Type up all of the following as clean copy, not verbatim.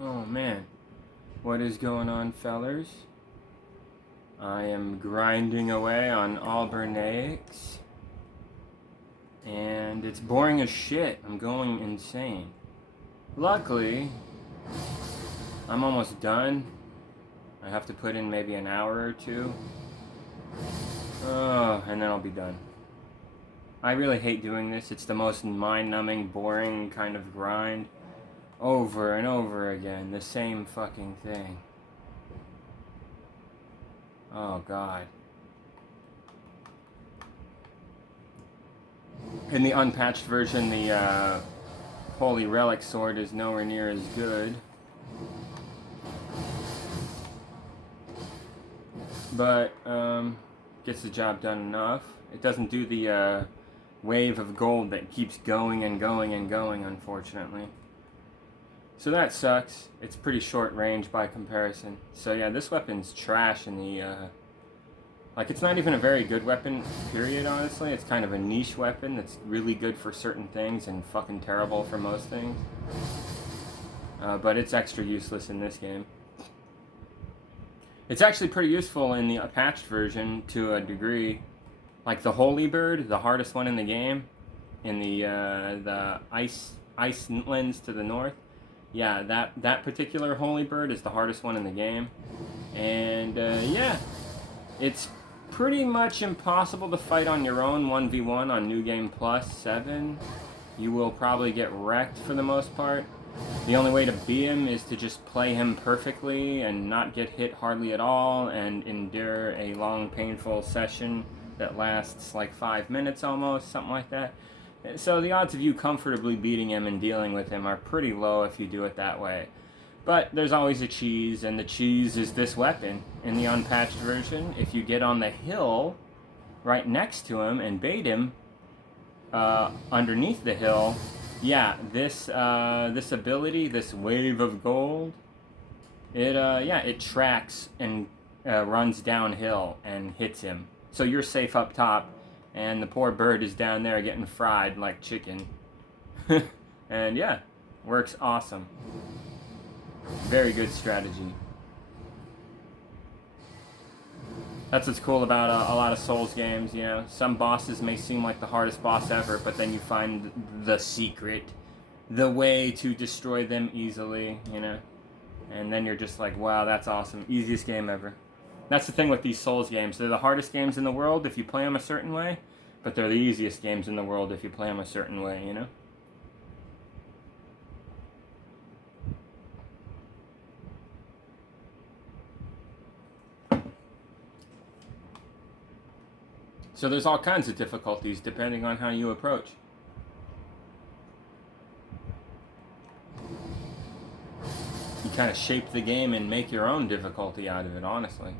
Oh man, what is going on, fellers? I am grinding away on Albernaics, and it's boring as shit. I'm going insane. Luckily, I'm almost done. I have to put in maybe an hour or two. And then I'll be done. I really hate doing this. It's the most mind-numbing, boring kind of grind. Over and over again, the same fucking thing. Oh god. In the unpatched version, the Holy Relic Sword is nowhere near as good. But, gets the job done enough. It doesn't do the wave of gold that keeps going and going and going, unfortunately. So that sucks. It's pretty short range by comparison. So yeah, this weapon's trash in the, like, it's not even a very good weapon, period, honestly. It's kind of a niche weapon that's really good for certain things and fucking terrible for most things. But it's extra useless in this game. It's actually pretty useful in the patched version to a degree. Like the Holy Bird, the hardest one in the game, in the ice lands to the north. Yeah, that particular Holy Bird is the hardest one in the game. And yeah, it's pretty much impossible to fight on your own 1v1 on New Game Plus 7. You will probably get wrecked for the most part. The only way to beat him is to just play him perfectly and not get hit hardly at all and endure a long, painful session that lasts like 5 minutes almost, something like that. So the odds of you comfortably beating him and dealing with him are pretty low if you do it that way. But there's always a cheese, and the cheese is this weapon. In the unpatched version, if you get on the hill right next to him and bait him underneath the hill, yeah, this ability, this wave of gold, it tracks and runs downhill and hits him. So you're safe up top, and the poor bird is down there getting fried like chicken. And yeah, works awesome. Very good strategy. That's what's cool about a lot of Souls games, you know. Some bosses may seem like the hardest boss ever, but then you find the secret, the way to destroy them easily, you know. And then you're just like, wow, that's awesome. Easiest game ever. That's the thing with these Souls games. They're the hardest games in the world if you play them a certain way, but they're the easiest games in the world if you play them a certain way, you know? So there's all kinds of difficulties depending on how you approach. You kind of shape the game and make your own difficulty out of it, honestly.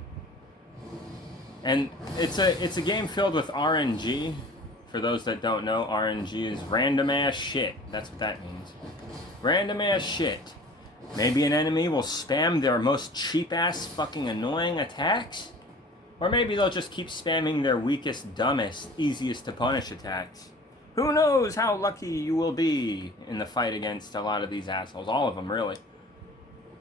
And it's a game filled with RNG. For those that don't know, RNG is random ass shit. That's what that means. Random ass shit. Maybe an enemy will spam their most cheap ass fucking annoying attacks. Or maybe they'll just keep spamming their weakest, dumbest, easiest to punish attacks. Who knows how lucky you will be in the fight against a lot of these assholes. All of them, really.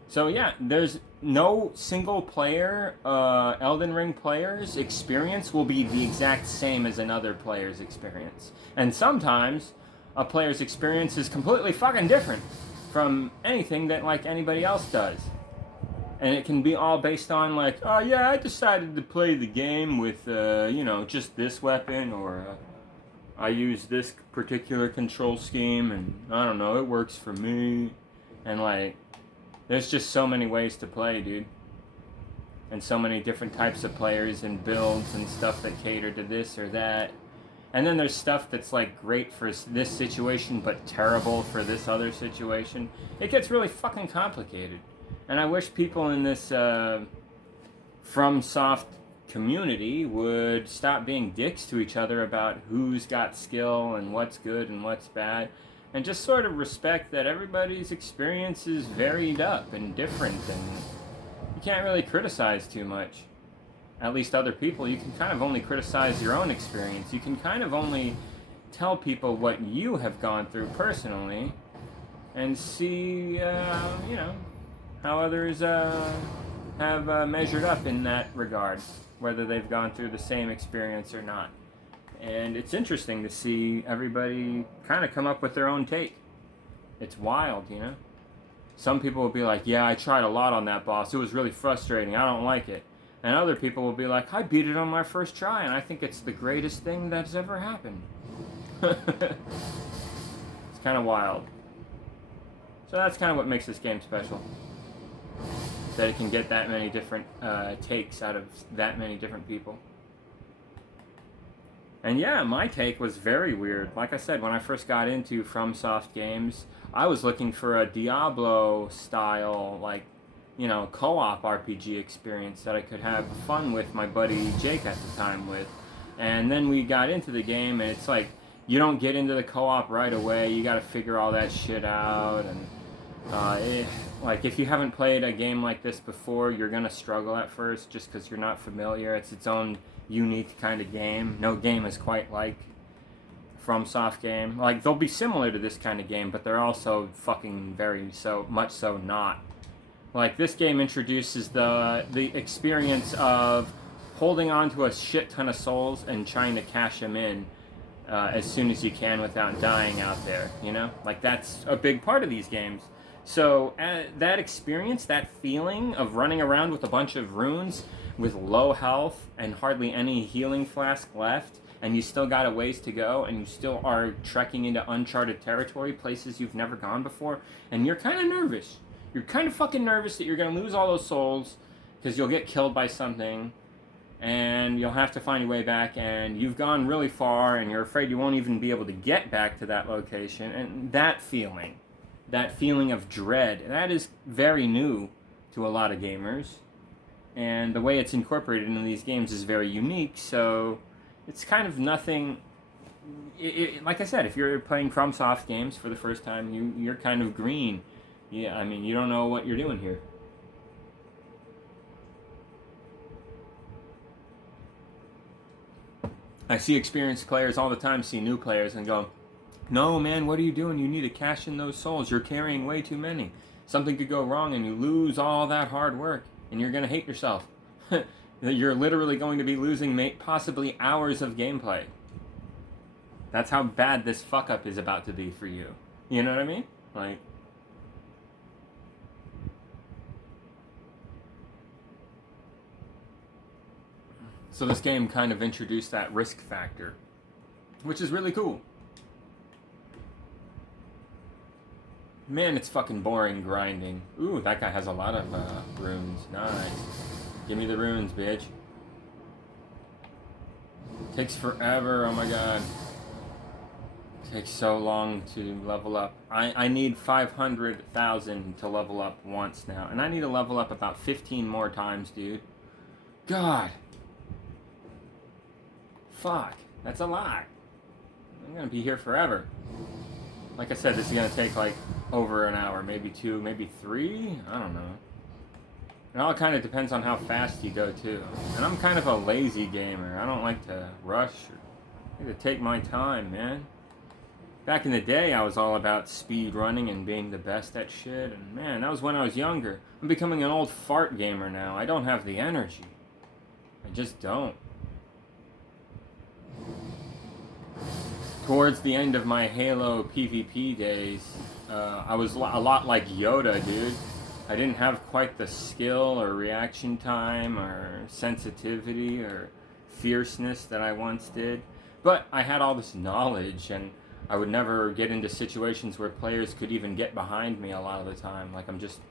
So yeah, there's no single player, Elden Ring player's experience will be the exact same as another player's experience. And sometimes a player's experience is completely fucking different from anything that like anybody else does. And it can be all based on like, oh yeah, I decided to play the game with, you know, just this weapon, or I use this particular control scheme, and I don't know, it works for me. And like, there's just so many ways to play, dude. And so many different types of players and builds and stuff that cater to this or that. And then there's stuff that's like great for this situation but terrible for this other situation. It gets really fucking complicated. And I wish people in this FromSoft community would stop being dicks to each other about who's got skill and what's good and what's bad. And just sort of respect that everybody's experience is varied up and different, and you can't really criticize too much. At least other people, you can kind of only criticize your own experience. You can kind of only tell people what you have gone through personally, and see, you know, how others have measured up in that regard, whether they've gone through the same experience or not. And it's interesting to see everybody kind of come up with their own take. It's wild, you know? Some people will be like, yeah, I tried a lot on that boss. It was really frustrating. I don't like it. And other people will be like, I beat it on my first try, and I think it's the greatest thing that's ever happened. It's kind of wild. So that's kind of what makes this game special. That it can get that many different takes out of that many different people. And yeah, my take was very weird. Like I said, when I first got into FromSoft games, I was looking for a Diablo style, like, you know, co-op RPG experience that I could have fun with my buddy Jake at the time with. And then we got into the game, and it's like, you don't get into the co-op right away. You got to figure all that shit out. And like, if you haven't played a game like this before, you're going to struggle at first just because you're not familiar. It's its own unique kind of game. No game is quite like FromSoft game. Like, they'll be similar to this kind of game, but they're also fucking very much so not. Like, this game introduces the experience of holding on to a shit ton of souls and trying to cash them in as soon as you can without dying out there, you know? Like, that's a big part of these games. So that experience, that feeling of running around with a bunch of runes with low health and hardly any healing flask left, and you still got a ways to go, and you still are trekking into uncharted territory, places you've never gone before, and you're kind of nervous. You're kind of fucking nervous that you're going to lose all those souls because you'll get killed by something, and you'll have to find your way back, and you've gone really far, and you're afraid you won't even be able to get back to that location. And that feeling of dread, that is very new to a lot of gamers, and the way it's incorporated into these games is very unique. So it's kind of nothing. Like I said, if you're playing FromSoft games for the first time, you're kind of green. Yeah, I mean, you don't know what you're doing here. I see experienced players all the time see new players and go, no, man, what are you doing? You need to cash in those souls. You're carrying way too many. Something could go wrong and you lose all that hard work, and you're going to hate yourself. You're literally going to be losing possibly hours of gameplay. That's how bad this fuck up is about to be for you. You know what I mean? Like, so this game kind of introduced that risk factor, which is really cool. Man, it's fucking boring grinding. Ooh, that guy has a lot of runes. Nice. Give me the runes, bitch. Takes forever, oh my god. Takes so long to level up. I need 500,000 to level up once now. And I need to level up about 15 more times, dude. God. Fuck. That's a lot. I'm gonna be here forever. Like I said, this is gonna take like over an hour, maybe 2, maybe 3. I don't know. It all kind of depends on how fast you go too. And I'm kind of a lazy gamer. I don't like to rush. I like to take my time, man. Back in the day, I was all about speed running and being the best at shit. And man, that was when I was younger. I'm becoming an old fart gamer now. I don't have the energy. I just don't. Towards the end of my Halo PvP days, I was a lot like Yoda, dude. I didn't have quite the skill or reaction time or sensitivity or fierceness that I once did. But I had all this knowledge, and I would never get into situations where players could even get behind me a lot of the time. Like, I'm just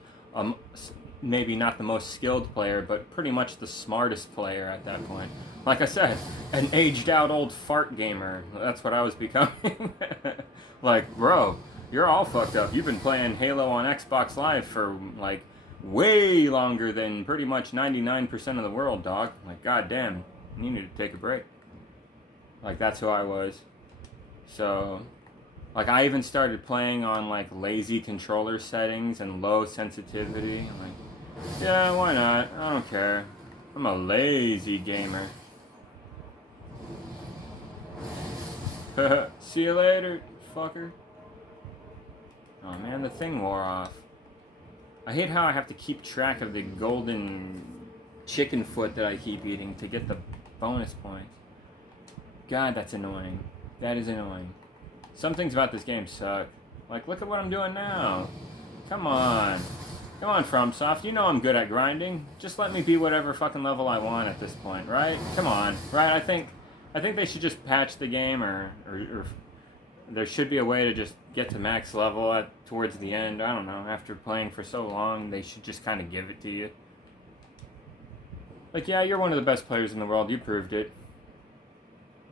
maybe not the most skilled player, but pretty much the smartest player at that point. Like I said, an aged out old fart gamer. That's what I was becoming. Like, bro, you're all fucked up. You've been playing Halo on Xbox Live for, like, way longer than pretty much 99% of the world, dog. Like, goddamn, you need to take a break. Like, that's who I was. So, like, I even started playing on, like, lazy controller settings and low sensitivity. I'm like, yeah, why not? I don't care. I'm a lazy gamer. See you later, fucker. Oh man, the thing wore off. I hate how I have to keep track of the golden chicken foot that I keep eating to get the bonus points. God, that's annoying. That is annoying. Some things about this game suck. Like, look at what I'm doing now. Come on. Come on, FromSoft. You know I'm good at grinding. Just let me be whatever fucking level I want at this point, right? Come on. Right? I think they should just patch the game or there should be a way to just get to max level towards the end. I don't know. After playing for so long, they should just kind of give it to you. Like, yeah, you're one of the best players in the world. You proved it.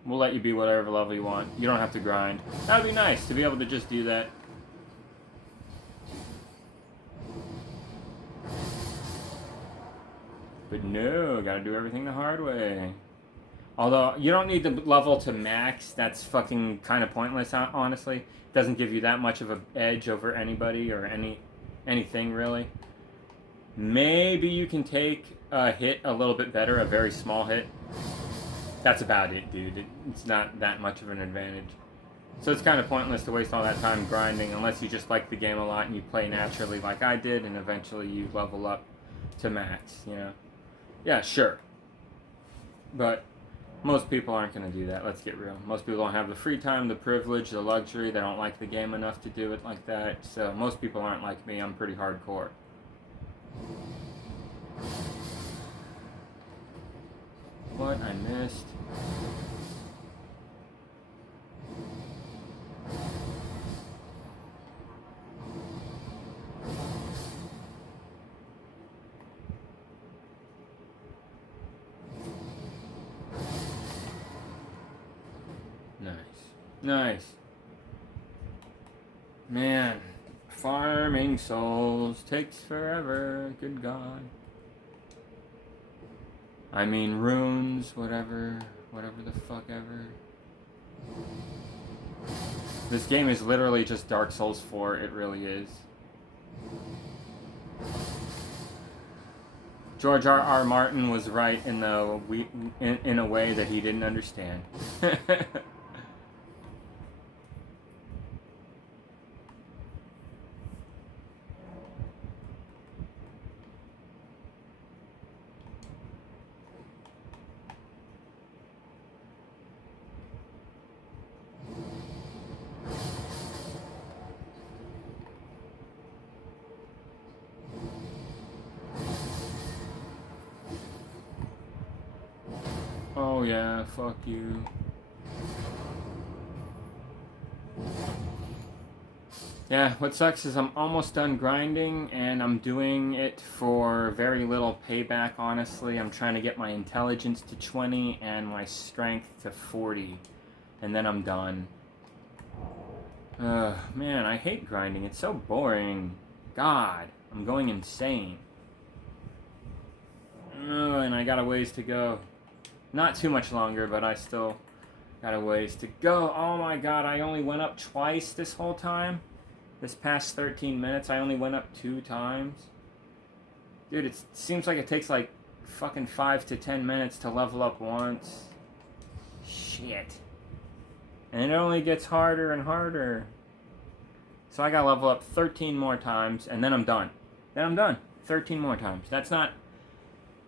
We'll let you be whatever level you want. You don't have to grind. That would be nice to be able to just do that. But no, gotta do everything the hard way. Although, you don't need the level to max. That's fucking kind of pointless, honestly. It doesn't give you that much of an edge over anybody or anything, really. Maybe you can take a hit a little bit better, a very small hit. That's about it, dude. It's not that much of an advantage. So it's kind of pointless to waste all that time grinding unless you just like the game a lot and you play naturally like I did and eventually you level up to max, you know? Yeah, sure. But most people aren't going to do that, let's get real. Most people don't have the free time, the privilege, the luxury. They don't like the game enough to do it like that. So most people aren't like me. I'm pretty hardcore. What I missed. Nice. Man, farming souls takes forever. Good God. I mean, runes, whatever the fuck ever. This game is literally just Dark Souls 4. It really is. George R.R. Martin was right in a way that he didn't understand. Oh yeah, fuck you. Yeah, what sucks is I'm almost done grinding and I'm doing it for very little payback, honestly. I'm trying to get my intelligence to 20 and my strength to 40. And then I'm done. Man, I hate grinding. It's so boring. God, I'm going insane. And I got a ways to go. Not too much longer, but I still got a ways to go. Oh my God, I only went up twice this whole time. This past 13 minutes, I only went up 2 times. Dude, it seems like it takes like fucking 5 to 10 minutes to level up once. Shit. And it only gets harder and harder. So I gotta level up 13 more times, and then I'm done. 13 more times. That's not...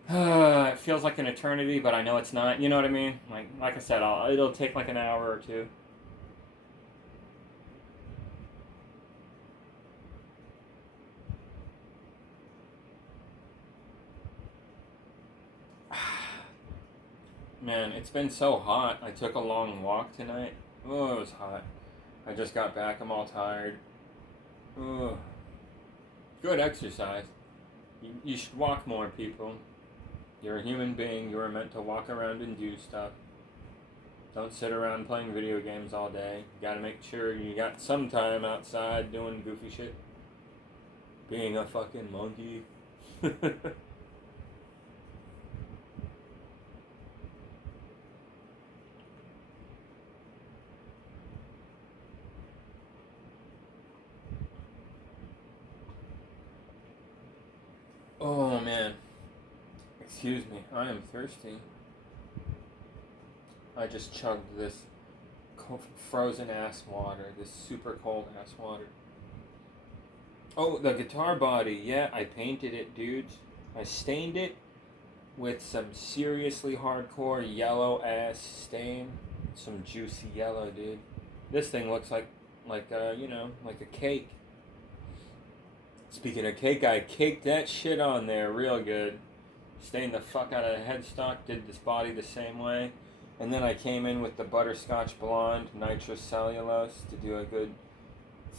it feels like an eternity, but I know it's not. You know what I mean? Like I said, it'll take like an hour or 2. Man, it's been so hot. I took a long walk tonight. Oh, it was hot. I just got back. I'm all tired. Oh. Good exercise. You should walk more, people. You're a human being. You are meant to walk around and do stuff. Don't sit around playing video games all day. You gotta make sure you got some time outside doing goofy shit. Being a fucking monkey. Oh man. Excuse me, I am thirsty. I just chugged this frozen ass water, this super cold ass water. Oh, the guitar body. Yeah, I painted it, dudes. I stained it with some seriously hardcore yellow ass stain. Some juicy yellow, dude. This thing looks like like a cake. Speaking of cake, I caked that shit on there real good. Stained the fuck out of the headstock, did this body the same way. And then I came in with the butterscotch blonde nitrocellulose to do a good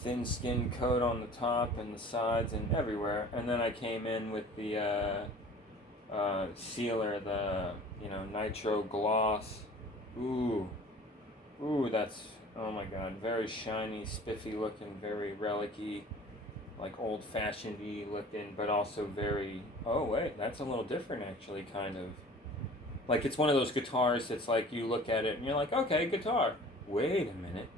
thin skin coat on the top and the sides and everywhere. And then I came in with the sealer, the nitro gloss. Ooh, that's, oh my god, very shiny, spiffy looking, very relic-y, like old-fashioned-y looking, but also very, oh wait, that's a little different actually, kind of. Like, it's one of those guitars that's like, you look at it and you're like, okay, guitar. Wait a minute.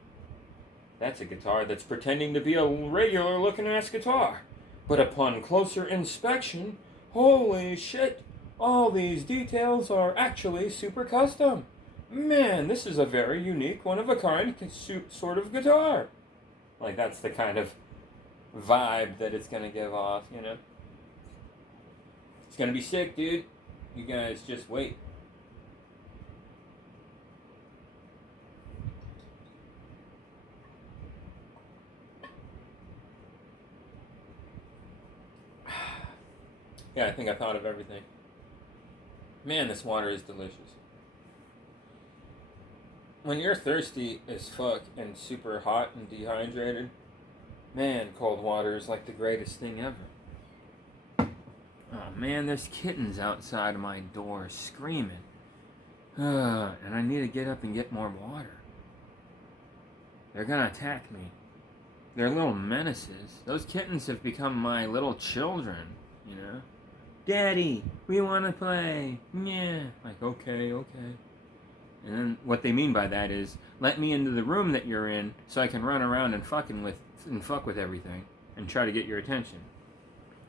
That's a guitar that's pretending to be a regular looking ass guitar. But upon closer inspection, holy shit, all these details are actually super custom. Man, this is a very unique, one of a kind sort of guitar. Like, that's the kind of vibe that it's gonna give off, It's gonna be sick, dude. You guys just wait. Yeah, I think I thought of everything. Man, this water is delicious. When you're thirsty as fuck and super hot and dehydrated, man, cold water is like the greatest thing ever. Oh man, there's kittens outside of my door screaming. And I need to get up and get more water. They're gonna attack me. They're little menaces. Those kittens have become my little children, Daddy, we want to play. Yeah. Like, okay. And then what they mean by that is, let me into the room that you're in so I can run around and fuck with everything and try to get your attention.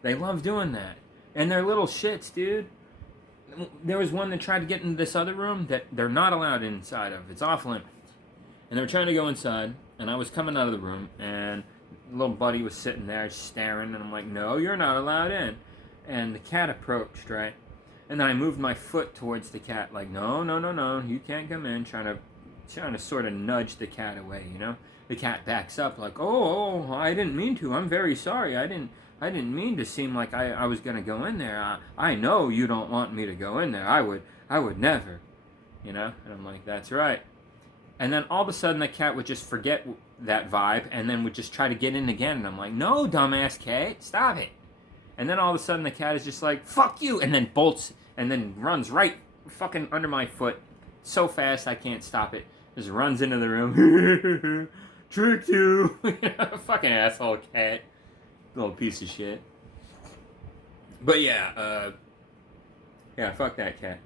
They love doing that. And they're little shits, dude. There was one that tried to get into this other room that they're not allowed inside of. It's off limits. And they were trying to go inside, and I was coming out of the room, and little buddy was sitting there staring, and I'm like, no, you're not allowed in. And the cat approached, right? And then I moved my foot towards the cat, like, no, you can't come in, trying to sort of nudge the cat away, The cat backs up, like, oh, I didn't mean to. I'm very sorry. I didn't mean to seem like I was gonna go in there. I know you don't want me to go in there. I would never, And I'm like, that's right. And then all of a sudden the cat would just forget that vibe and then would just try to get in again. And I'm like, no, dumbass cat, stop it. And then all of a sudden the cat is just like, fuck you, and then bolts and then runs right fucking under my foot so fast I can't stop it. Just runs into the room. Tricked you. Fucking asshole cat. Little piece of shit. But yeah, fuck that cat.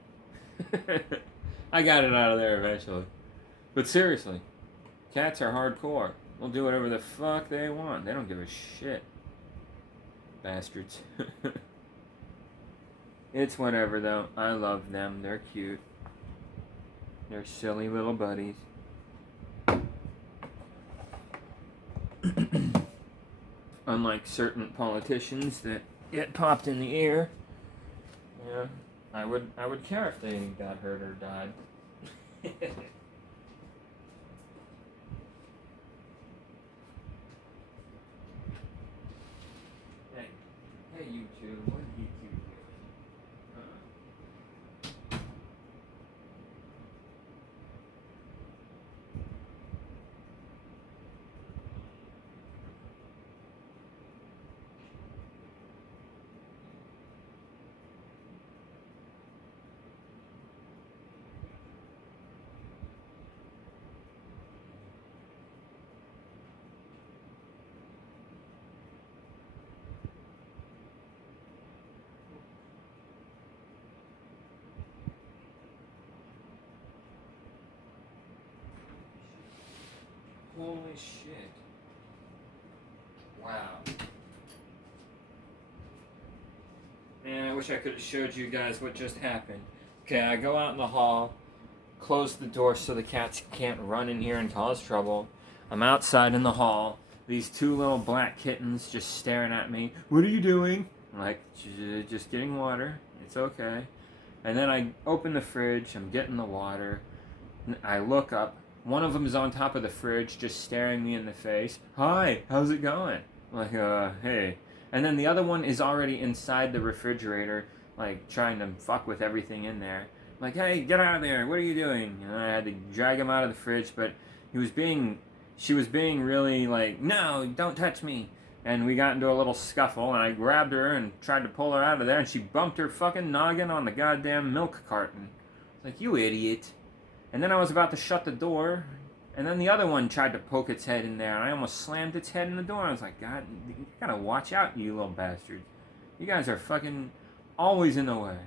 I got it out of there eventually. But seriously, cats are hardcore. They'll do whatever the fuck they want. They don't give a shit. Bastards. It's whatever though. I love them. They're cute. They're silly little buddies. Unlike certain politicians that get popped in the ear. Yeah, I would care if they got hurt or died. Hey, you two, what are you two doing? Holy shit. Wow. Man, I wish I could have showed you guys what just happened. Okay, I go out in the hall, close the door so the cats can't run in here and cause trouble. I'm outside in the hall, these two little black kittens just staring at me. What are you doing? I'm like, just getting water. It's okay. And then I open the fridge. I'm getting the water. I look up. One of them is on top of the fridge, just staring me in the face. Hi, how's it going? I'm like, hey. And then the other one is already inside the refrigerator, like trying to fuck with everything in there. I'm like, hey, get out of there! What are you doing? And I had to drag him out of the fridge, but she was being really like, no, don't touch me. And we got into a little scuffle, and I grabbed her and tried to pull her out of there, and she bumped her fucking noggin on the goddamn milk carton. Like, you idiot. And then I was about to shut the door, and then the other one tried to poke its head in there, and I almost slammed its head in the door. I was like, God, you gotta watch out, you little bastards. You guys are fucking always in the way.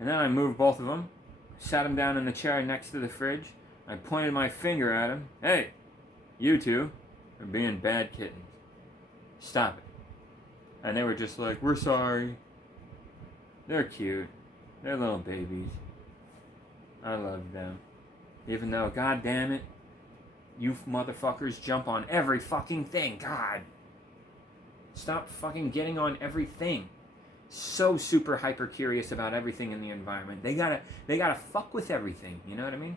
And then I moved both of them, sat them down in the chair next to the fridge. I pointed my finger at them. Hey, you two are being bad kittens. Stop it. And they were just like, we're sorry. They're cute. They're little babies. I love them. Even though, god damn it, you motherfuckers jump on every fucking thing. God. Stop fucking getting on everything. So super hyper curious about everything in the environment. They gotta fuck with everything. You know what I mean?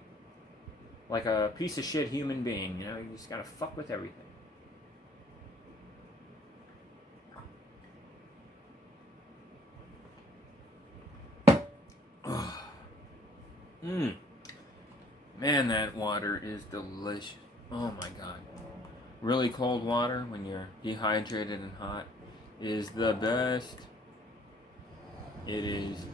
Like a piece of shit human being. You know, you just gotta fuck with everything. Man, that water is delicious. Oh my god. Really cold water when you're dehydrated and hot is the best. It is.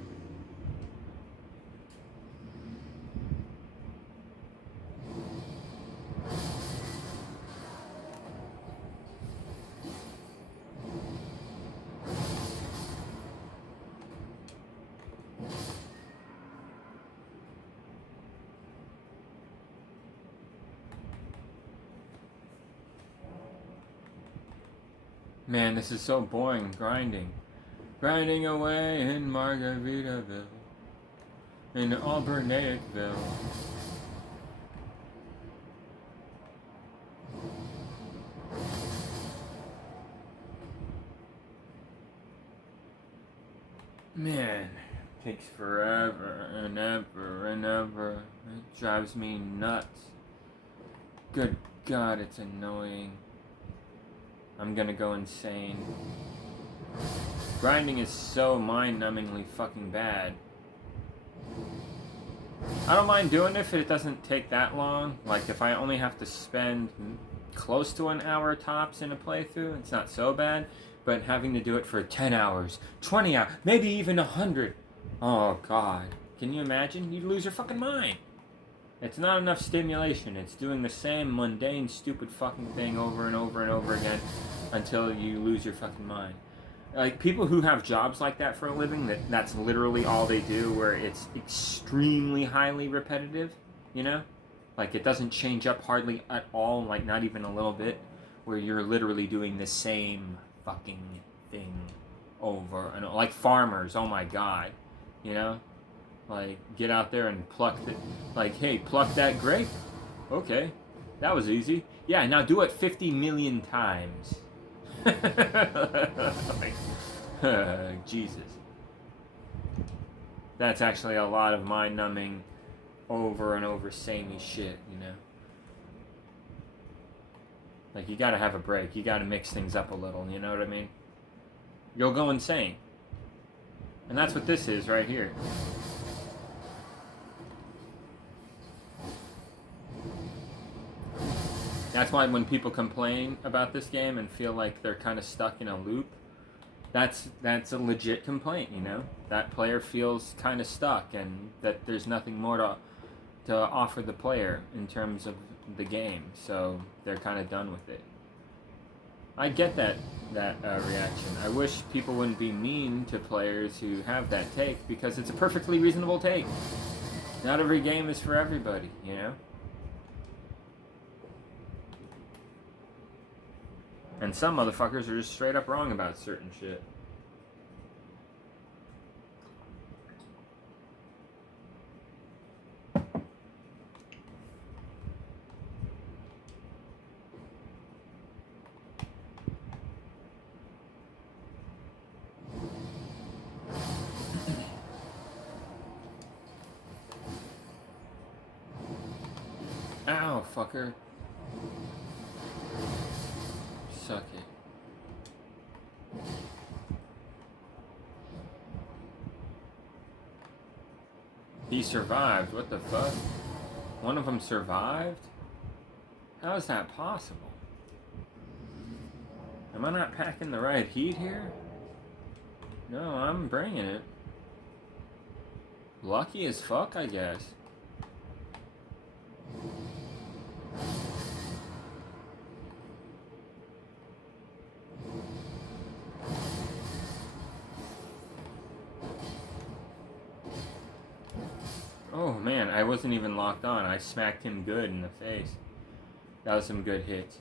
Man, this is so boring, grinding. Grinding away in Margaritaville, in Albernaicville. Man, it takes forever and ever and ever. It drives me nuts. Good God, it's annoying. I'm gonna go insane. Grinding is so mind-numbingly fucking bad. I don't mind doing it if it doesn't take that long. Like, if I only have to spend close to an hour tops in a playthrough, it's not so bad. But having to do it for 10 hours, 20 hours, maybe even 100. Oh, God. Can you imagine? You'd lose your fucking mind. It's not enough stimulation. It's doing the same mundane, stupid fucking thing over and over and over again until you lose your fucking mind. Like, people who have jobs like that for a living, that's literally all they do, where it's extremely highly repetitive, you know? Like, it doesn't change up hardly at all, like, not even a little bit, where you're literally doing the same fucking thing over and over. Like farmers, oh my God, you know? Like, get out there and pluck it. Like, hey, pluck that grape? Okay, that was easy. Yeah, now do it 50 million times. Like, Jesus. That's actually a lot of mind-numbing, over and over samey shit, you know? Like, you gotta have a break. You gotta mix things up a little, you know what I mean? You'll go insane. And that's what this is right here. That's why when people complain about this game and feel like they're kind of stuck in a loop, that's a legit complaint, you know? That player feels kind of stuck and that there's nothing more to offer the player in terms of the game, so they're kind of done with it. I get that reaction. I wish people wouldn't be mean to players who have that take, because it's a perfectly reasonable take. Not every game is for everybody, you know? And some motherfuckers are just straight up wrong about certain shit. fucker. Suck it. He survived. What the fuck? One of them survived? How is that possible? Am I not packing the right heat here? No, I'm bringing it. Lucky as fuck, I guess. Oh man, I wasn't even locked on. I smacked him good in the face. That was some good hits.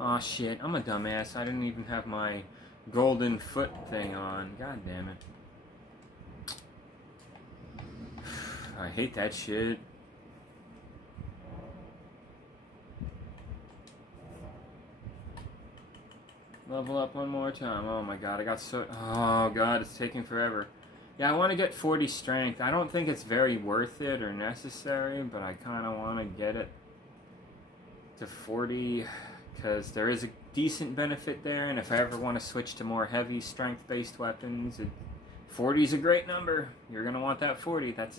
Aw shit, I'm a dumbass. I didn't even have my golden foot thing on. God damn it. I hate that shit. Level up one more time. Oh my god, I got so... Oh god, it's taking forever. Yeah, I want to get 40 strength. I don't think it's very worth it or necessary, but I kind of want to get it to 40 because there is a decent benefit there, and if I ever want to switch to more heavy strength-based weapons, 40 is a great number. You're going to want that 40. That's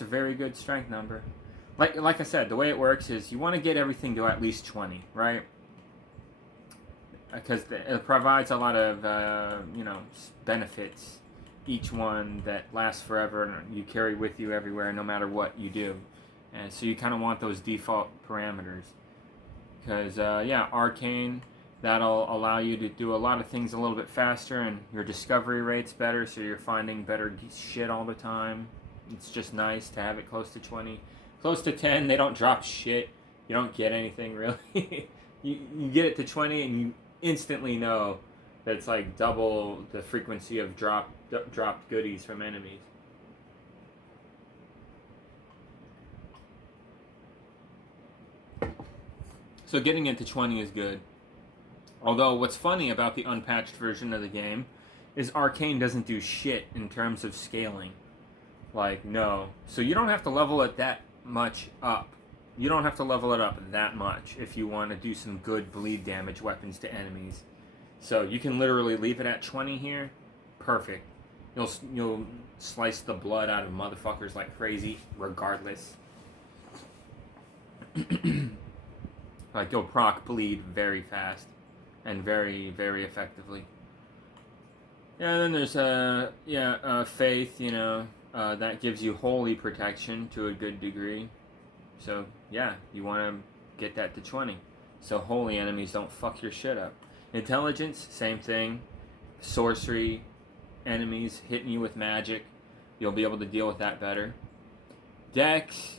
a very good strength number. Like I said, the way it works is you want to get everything to at least 20, right? Because it provides a lot of, benefits. Each one that lasts forever and you carry with you everywhere no matter what you do. And so you kind of want those default parameters. Because, Arcane, that'll allow you to do a lot of things a little bit faster and your discovery rate's better, so you're finding better shit all the time. It's just nice to have it close to 20. Close to 10, they don't drop shit. You don't get anything, really. you get it to 20 and you instantly know that it's like double the frequency of dropped goodies from enemies. So getting it to 20 is good. Although what's funny about the unpatched version of the game is Arcane doesn't do shit in terms of scaling. Like, no. So you don't have to level it that much up. You don't have to level it up that much if you want to do some good bleed damage weapons to enemies. So you can literally leave it at 20 here. Perfect. You'll slice the blood out of motherfuckers like crazy, regardless. Like, you'll proc bleed very fast and very, very effectively. Yeah, and then there's faith. That gives you holy protection to a good degree. So yeah, you want to get that to 20, so holy enemies don't fuck your shit up. Intelligence, same thing. Sorcery enemies hitting you with magic, you'll be able to deal with that better. Dex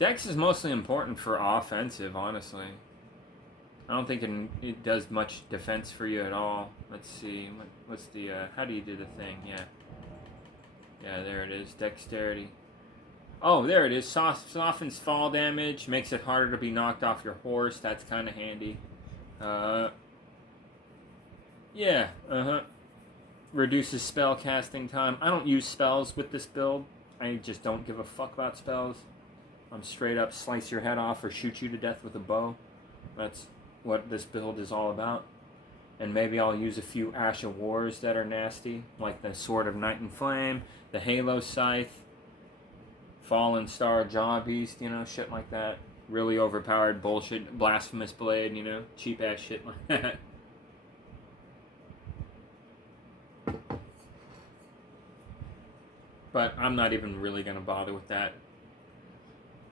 is mostly important for offensive, honestly. I don't think it does much defense for you at all. Let's see, what's the, how do you do the thing? Yeah, there it is, dexterity. Oh, there it is, softens fall damage, makes it harder to be knocked off your horse, that's kind of handy. Reduces spell casting time. I don't use spells with this build. I just don't give a fuck about spells. I'm straight up slice your head off or shoot you to death with a bow. That's what this build is all about. And maybe I'll use a few Ash of Wars that are nasty, like the Sword of Night and Flame, the Halo Scythe, Fallen Star Jaw Beast, shit like that. Really overpowered bullshit, Blasphemous Blade, cheap ass shit like that. But I'm not even really going to bother with that.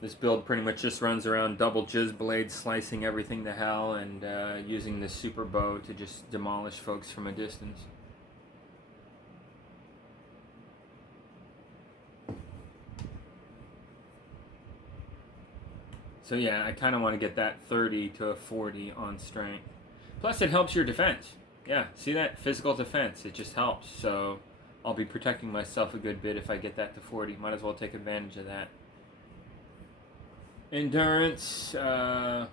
This build pretty much just runs around double jizz blades, slicing everything to hell, and using this super bow to just demolish folks from a distance. So yeah, I kind of want to get that 30 to a 40 on strength. Plus it helps your defense. Yeah, see that? Physical defense, it just helps. So I'll be protecting myself a good bit if I get that to 40. Might as well take advantage of that. Endurance,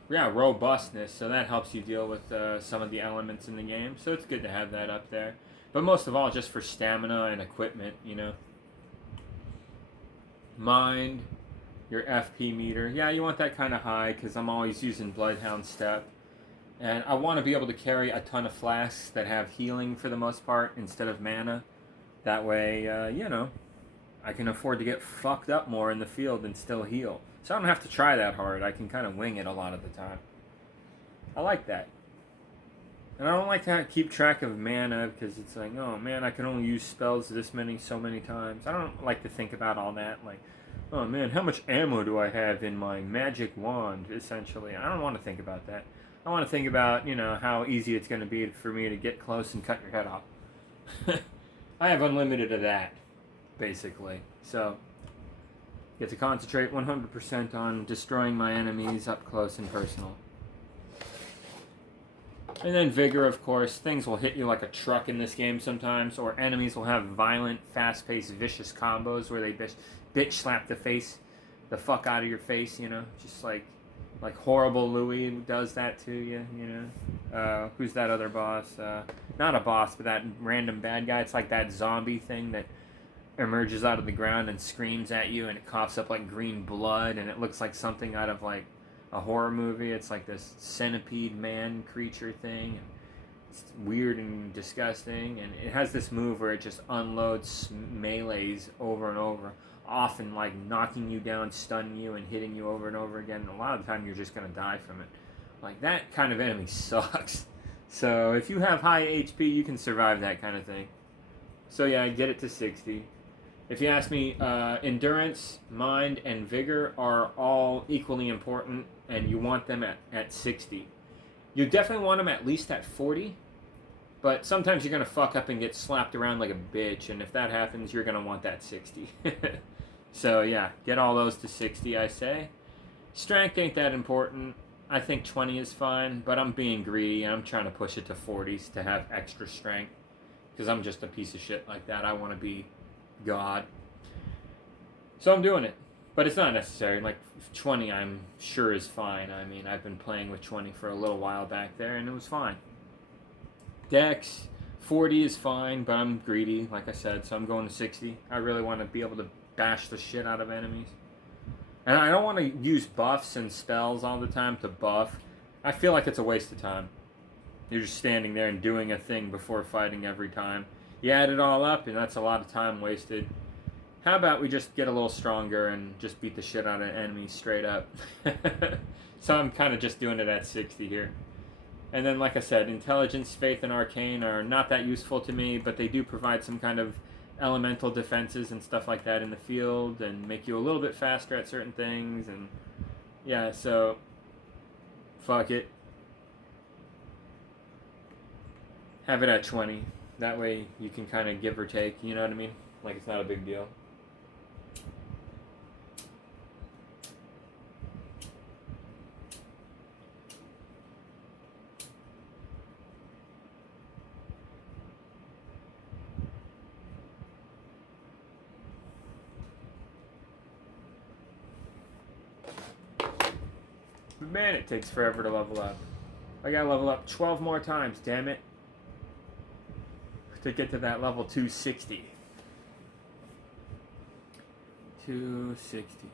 robustness, so that helps you deal with some of the elements in the game, so it's good to have that up there. But most of all, just for stamina and equipment, Mind, your FP meter. Yeah, you want that kind of high because I'm always using Bloodhound Step. And I want to be able to carry a ton of flasks that have healing for the most part instead of mana. That way, I can afford to get fucked up more in the field and still heal. So I don't have to try that hard. I can kind of wing it a lot of the time. I like that. And I don't like to keep track of mana because it's like, oh man, I can only use spells so many times. I don't like to think about all that. Like, oh man, how much ammo do I have in my magic wand, essentially? I don't want to think about that. I want to think about, how easy it's going to be for me to get close and cut your head off. I have unlimited of that, basically. So, get to concentrate 100% on destroying my enemies up close and personal. And then Vigor, of course. Things will hit you like a truck in this game sometimes, or enemies will have violent, fast-paced, vicious combos where they bitch slap the fuck out of your face, just like Horrible Louie does that to you, who's that other boss? Not a boss, but that random bad guy. It's like that zombie thing that emerges out of the ground and screams at you, and it coughs up like green blood, and it looks like something out of like a horror movie. It's like this centipede man creature thing, and it's weird and disgusting, and it has this move where it just unloads melees over and over, often like knocking you down, stunning you, and hitting you over and over again, and a lot of the time you're just going to die from it. Like, that kind of enemy sucks. So if you have high HP, you can survive that kind of thing. So yeah, get it to 60. If you ask me, endurance, mind, and vigor are all equally important, and you want them at 60. You definitely want them at least at 40, but sometimes you're going to fuck up and get slapped around like a bitch, and if that happens, you're going to want that 60. So yeah, get all those to 60, I say. Strength ain't that important. I think 20 is fine, but I'm being greedy, and I'm trying to push it to 40s to have extra strength, because I'm just a piece of shit like that. I want to be God. So I'm doing it. But it's not necessary. Like, 20 I'm sure is fine. I mean, I've been playing with 20 for a little while back there, and it was fine. Dex, 40 is fine, but I'm greedy, like I said, so I'm going to 60. I really want to be able to bash the shit out of enemies. And I don't want to use buffs and spells all the time to buff. I feel like it's a waste of time. You're just standing there and doing a thing before fighting every time. You add it all up, and that's a lot of time wasted. How about we just get a little stronger and just beat the shit out of enemies straight up? So I'm kind of just doing it at 60 here. And then, like I said, Intelligence, Faith, and Arcane are not that useful to me, but they do provide some kind of elemental defenses and stuff like that in the field and make you a little bit faster at certain things. And yeah, so fuck it. Have it at 20. That way you can kind of give or take, you know what I mean? Like, it's not a big deal. Man, it takes forever to level up. I gotta level up 12 more times, damn it. To get to that level 260. 260.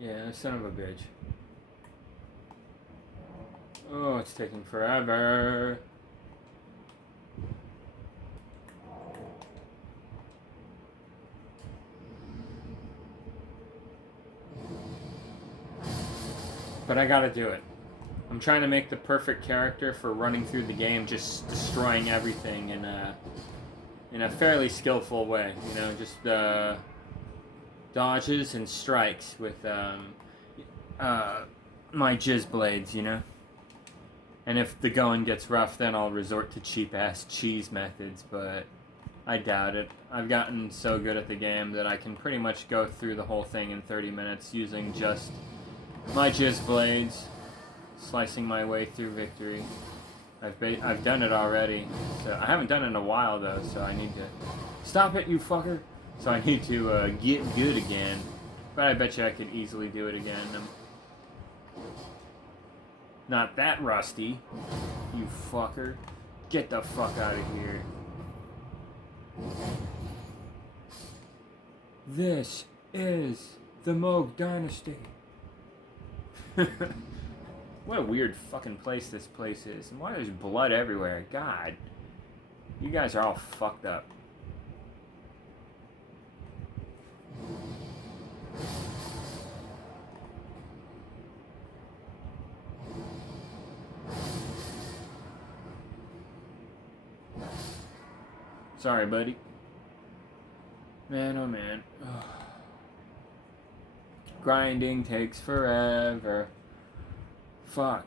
Yeah, son of a bitch. Oh, it's taking forever. But I gotta do it. I'm trying to make the perfect character for running through the game, just destroying everything in a fairly skillful way. You know, just dodges and strikes with my jizz blades, you know? And if the going gets rough, then I'll resort to cheap-ass cheese methods, but I doubt it. I've gotten so good at the game that I can pretty much go through the whole thing in 30 minutes using just my jizz blades Slicing my way through victory. I've done it already. So I haven't done it in a while though, so I need to stop it, you fucker. So I need to get good again. But I bet you I could easily do it again. I'm not that rusty, you fucker. Get the fuck out of here. This is the Moog Dynasty. What a weird fucking place this place is. And why there's blood everywhere? God. You guys are all fucked up. Sorry, buddy. Man, oh man. Ugh. Grinding takes forever. Fuck.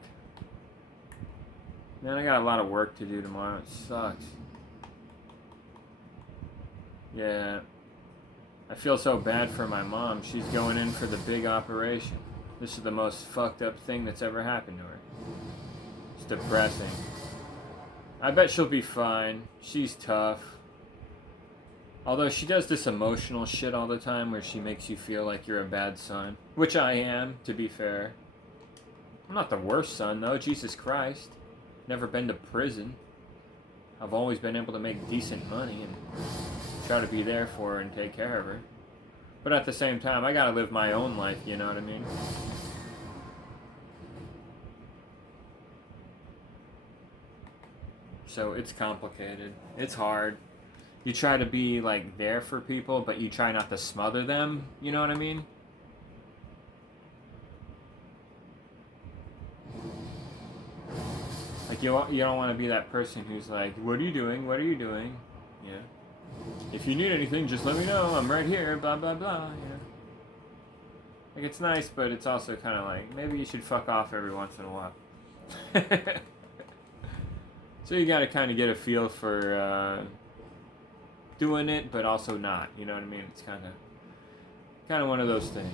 Man, I got a lot of work to do tomorrow. It sucks. Yeah. I feel so bad for my mom. She's going in for the big operation. This is the most fucked up thing that's ever happened to her. It's depressing. I bet she'll be fine. She's tough. Although she does this emotional shit all the time where she makes you feel like you're a bad son. Which I am, to be fair. I'm not the worst son, though. Jesus Christ. Never been to prison. I've always been able to make decent money and try to be there for her and take care of her. But at the same time, I gotta live my own life, you know what I mean? So it's complicated. It's hard. You try to be, like, there for people, but you try not to smother them, you know what I mean? Like, you don't want to be that person who's like, what are you doing? What are you doing? Yeah. If you need anything, just let me know. I'm right here, blah, blah, blah, you know? Like, it's nice, but it's also kind of like, maybe you should fuck off every once in a while. So you gotta kind of get a feel for, doing it, but also not. You know what I mean? It's kind of one of those things.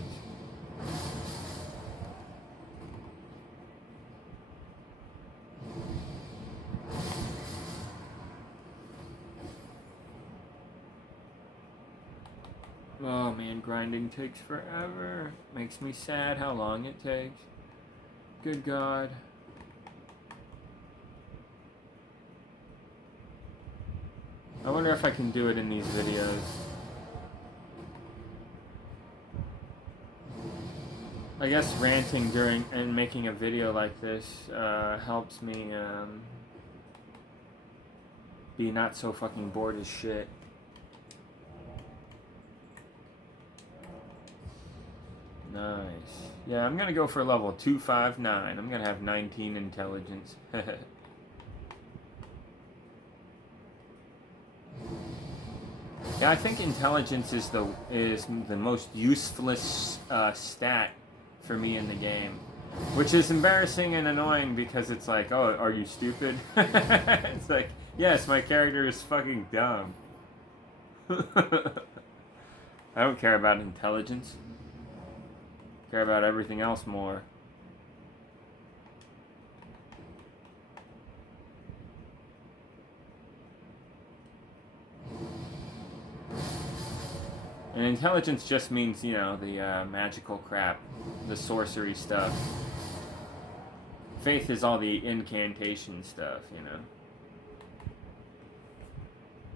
Oh man, grinding takes forever. Makes me sad how long it takes. Good God. I wonder if I can do it in these videos. I guess ranting during and making a video like this helps me be not so fucking bored as shit. Nice. Yeah, I'm gonna go for level 259. I'm gonna have 19 intelligence. Yeah, I think intelligence is the most useless stat for me in the game, which is embarrassing and annoying because it's like, oh, are you stupid? It's like, yes, my character is fucking dumb. I don't care about intelligence. I care about everything else more. And intelligence just means, you know, the magical crap, the sorcery stuff. Faith is all the incantation stuff, you know.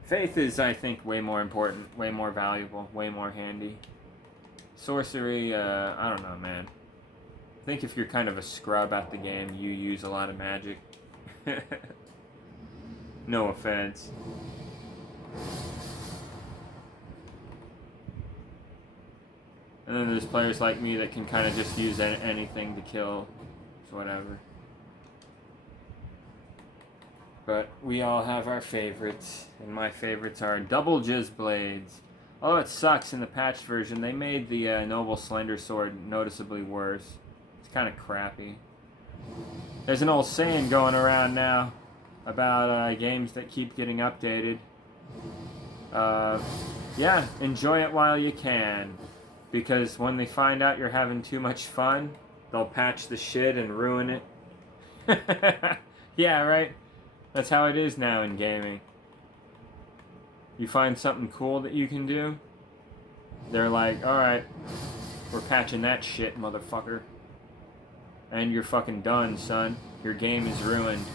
Faith is, I think, way more important, way more valuable, way more handy. Sorcery, I don't know, man. I think if you're kind of a scrub at the game, you use a lot of magic. No offense. And then there's players like me that can kind of just use anything to kill, so whatever. But we all have our favorites, and my favorites are double jizz blades. Although it sucks in the patched version, they made the Noble Slender Sword noticeably worse. It's kind of crappy. There's an old saying going around now about games that keep getting updated. Yeah, enjoy it while you can. Because when they find out you're having too much fun, they'll patch the shit and ruin it. Yeah, right? That's how it is now in gaming. You find something cool that you can do, they're like, alright, we're patching that shit, motherfucker. And you're fucking done, son. Your game is ruined.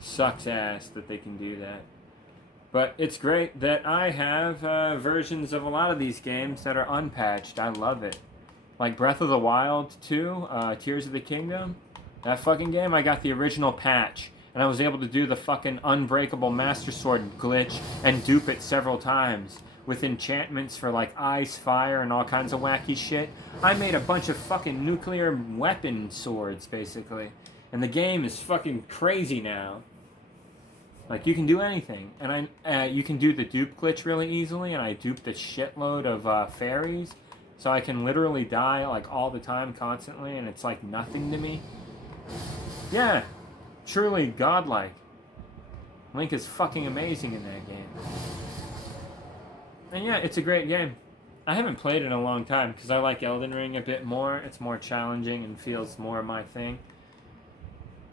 Sucks ass that they can do that. But it's great that I have versions of a lot of these games that are unpatched. I love it. Like Breath of the Wild 2, Tears of the Kingdom. That fucking game, I got the original patch. And I was able to do the fucking unbreakable Master Sword glitch and dupe it several times. With enchantments for like ice, fire, and all kinds of wacky shit. I made a bunch of fucking nuclear weapon swords, basically. And the game is fucking crazy now. Like, you can do anything. And you can do the dupe glitch really easily, and I duped a shitload of fairies. So I can literally die, like, all the time, constantly, and it's like nothing to me. Yeah, truly godlike. Link is fucking amazing in that game. And yeah, it's a great game. I haven't played it in a long time, because I like Elden Ring a bit more. It's more challenging and feels more my thing.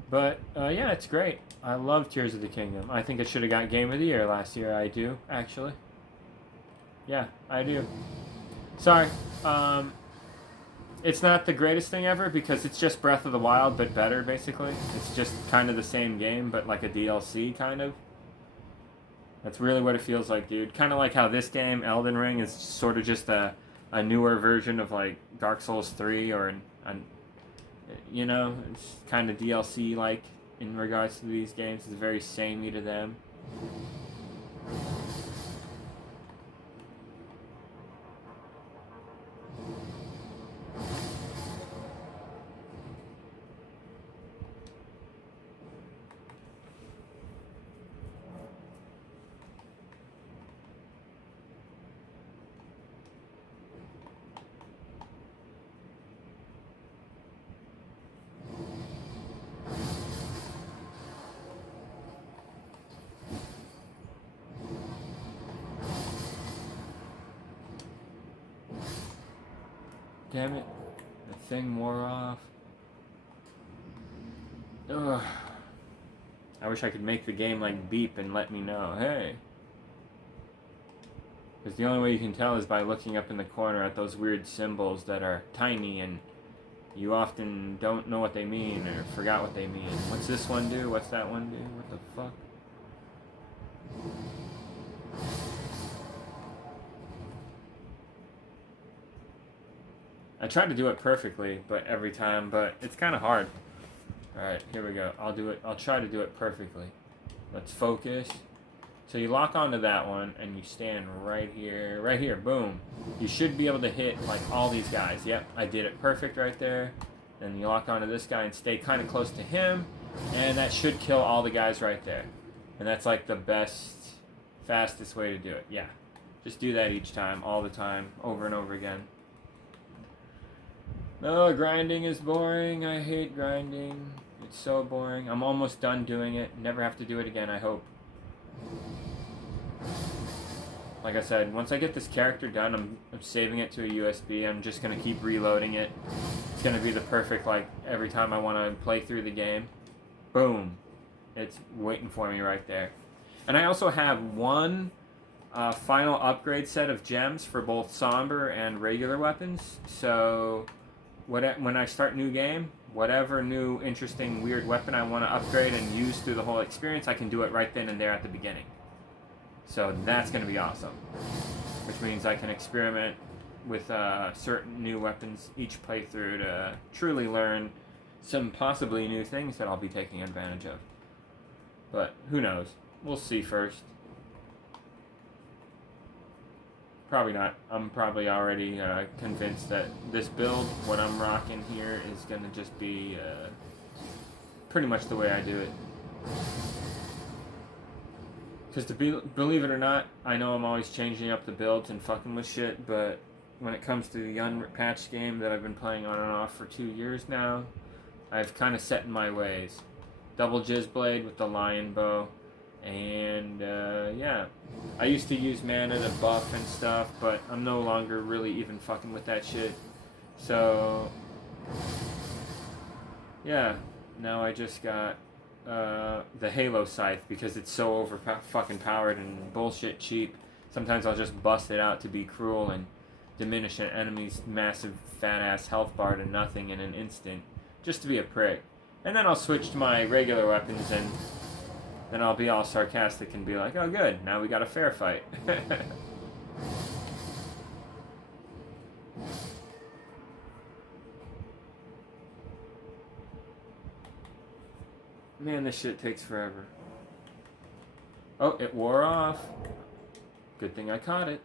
But, yeah, it's great. I love Tears of the Kingdom. I think it should have got Game of the Year last year. I do, actually. Yeah, I do. Sorry. It's not the greatest thing ever because it's just Breath of the Wild, but better, basically. It's just kind of the same game, but like a DLC, kind of. That's really what it feels like, dude. Kind of like how this game, Elden Ring, is sort of just a newer version of, like, Dark Souls 3 or you know, it's kind of DLC-like in regards to these games. It's very samey to them. Damn it. The thing wore off. Ugh. I wish I could make the game, like, beep and let me know. Hey. Because the only way you can tell is by looking up in the corner at those weird symbols that are tiny and you often don't know what they mean or forgot what they mean. What's this one do? What's that one do? What the fuck? I try to do it perfectly, but every time, but it's kind of hard. Alright, here we go. I'll do it. I'll try to do it perfectly. Let's focus. So you lock onto that one, and you stand right here. Right here, boom. You should be able to hit, like, all these guys. Yep, I did it perfect right there. Then you lock onto this guy and stay kind of close to him, and that should kill all the guys right there. And that's, like, the best, fastest way to do it. Yeah. Just do that each time, all the time, over and over again. No, grinding is boring. I hate grinding. It's so boring. I'm almost done doing it. Never have to do it again, I hope. Like I said, once I get this character done, I'm saving it to a USB. I'm just going to keep reloading it. It's going to be the perfect, like, every time I want to play through the game. Boom. It's waiting for me right there. And I also have one final upgrade set of gems for both somber and regular weapons. So when I start new game, whatever new, interesting, weird weapon I want to upgrade and use through the whole experience, I can do it right then and there at the beginning. So that's going to be awesome. Which means I can experiment with certain new weapons each playthrough to truly learn some possibly new things that I'll be taking advantage of. But who knows? We'll see first. Probably not. I'm probably already convinced that this build, what I'm rocking here, is going to just be pretty much the way I do it. Because believe it or not, I know I'm always changing up the builds and fucking with shit, but when it comes to the unpatched game that I've been playing on and off for 2 years now, I've kind of set in my ways. Double Jizz Blade with the Lion Bow. And, yeah. I used to use mana to buff and stuff, but I'm no longer really even fucking with that shit. So, yeah. now I just got the Halo scythe because it's so fucking powered and bullshit cheap. Sometimes I'll just bust it out to be cruel and diminish an enemy's massive fat ass health bar to nothing in an instant, just to be a prick. And then I'll switch to my regular weapons, and then I'll be all sarcastic and be like, oh good, now we got a fair fight. Man, this shit takes forever. Oh, it wore off. Good thing I caught it.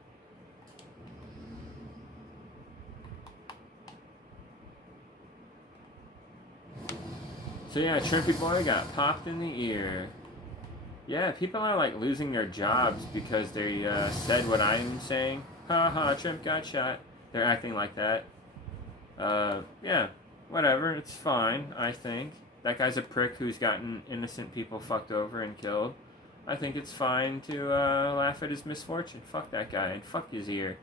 So yeah, Shrimpy Boy got popped in the ear. Yeah, people are like losing their jobs because they said what I'm saying. Haha, Shrimp got shot. They're acting like that. Yeah, whatever, it's fine, I think. That guy's a prick who's gotten innocent people fucked over and killed. I think it's fine to laugh at his misfortune. Fuck that guy and fuck his ear.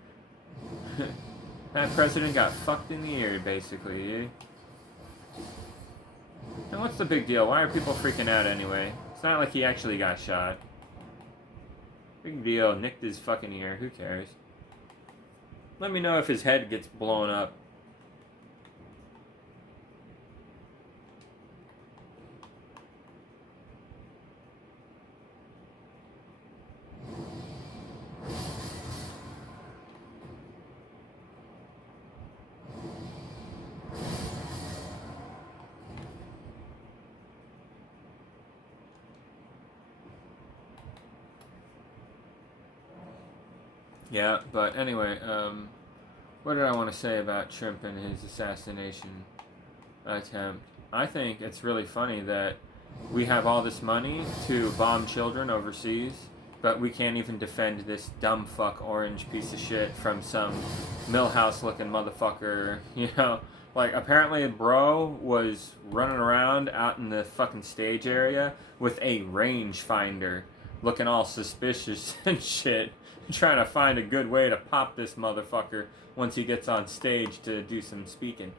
That president got fucked in the ear, basically. Eh? And what's the big deal? Why are people freaking out anyway? It's not like he actually got shot. Big deal. Nicked his fucking ear. Who cares? Let me know if his head gets blown up. Yeah, but anyway, what did I want to say about Shrimp and his assassination attempt? I think it's really funny that we have all this money to bomb children overseas, but we can't even defend this dumb fuck orange piece of shit from some Millhouse looking motherfucker, you know? Like, apparently bro was running around out in the fucking stage area with a rangefinder, looking all suspicious and shit, trying to find a good way to pop this motherfucker once he gets on stage to do some speaking.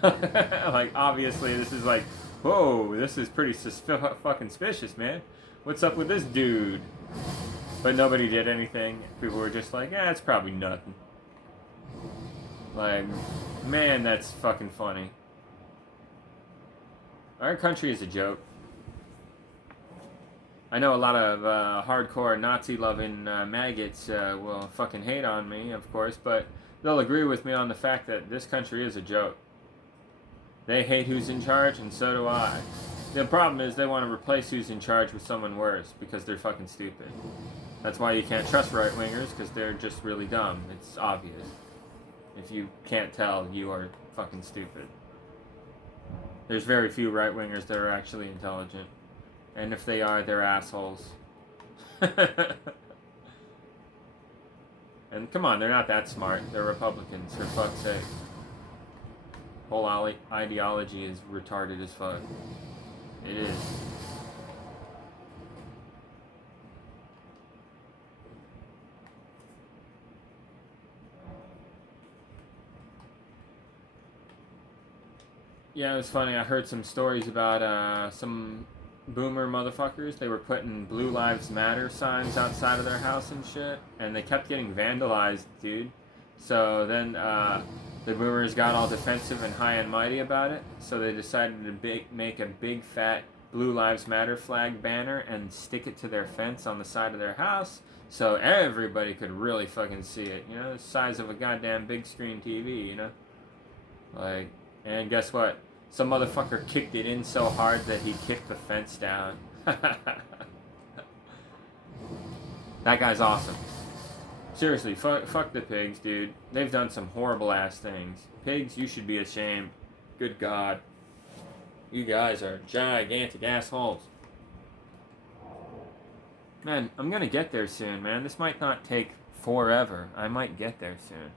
Like, obviously this is like, whoa, this is pretty fucking suspicious, man. What's up with this dude? But nobody did anything. People were just like, it's probably nothing. Like, man, that's fucking funny. Our country is a joke. I know a lot of hardcore Nazi-loving maggots will fucking hate on me, of course, but they'll agree with me on the fact that this country is a joke. They hate who's in charge, and so do I. The problem is they want to replace who's in charge with someone worse, because they're fucking stupid. That's why you can't trust right-wingers, because they're just really dumb. It's obvious. If you can't tell, you are fucking stupid. There's very few right-wingers that are actually intelligent. And if they are, they're assholes. And come on, they're not that smart. They're Republicans, for fuck's sake. Whole ideology is retarded as fuck. It is. Yeah, it was funny. I heard some stories about some boomer motherfuckers. They were putting Blue Lives Matter signs outside of their house and shit, and they kept getting vandalized, dude. So then the boomers got all defensive and high and mighty about it, so they decided to make a big fat Blue Lives Matter flag banner and stick it to their fence on the side of their house so everybody could really fucking see it, you know, the size of a goddamn big screen TV, you know? Like, and guess what? Some motherfucker kicked it in so hard that he kicked the fence down. That guy's awesome. Seriously, fuck the pigs, dude. They've done some horrible ass things. Pigs, you should be ashamed. Good God. You guys are gigantic assholes. Man, I'm gonna get there soon, man. This might not take forever. I might get there soon.